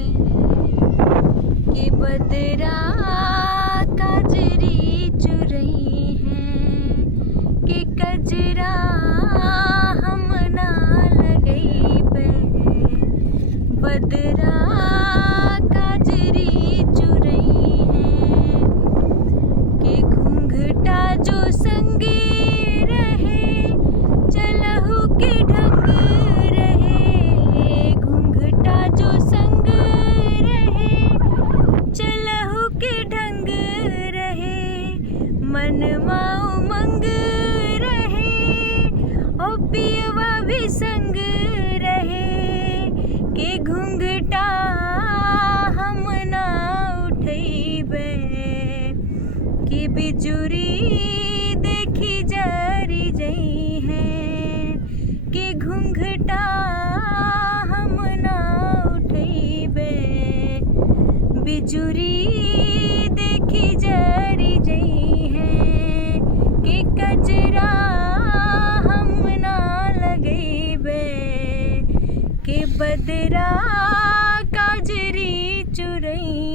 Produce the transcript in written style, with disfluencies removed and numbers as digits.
बे के बदरा काजरी चुरई हैं के कजरा हम ना लगई बे बदरा काजरी चुरई हैं के घूंघटा जो संगे रहे चलहु के ढंग रहे घूंघटा जो संग रहे चलहु के ढंग रहे मन उमंग रहे ओ पियवा भी संग रहे के घूंघटा हम ना उठैबे कि बिजुरी देखी जरी जई हैं कि घूंघटा हम ना उठैबे बिजुरी देखी जरी जई हैं कि कजरा हम ना लगैबे कि बदरा काजरी चुरई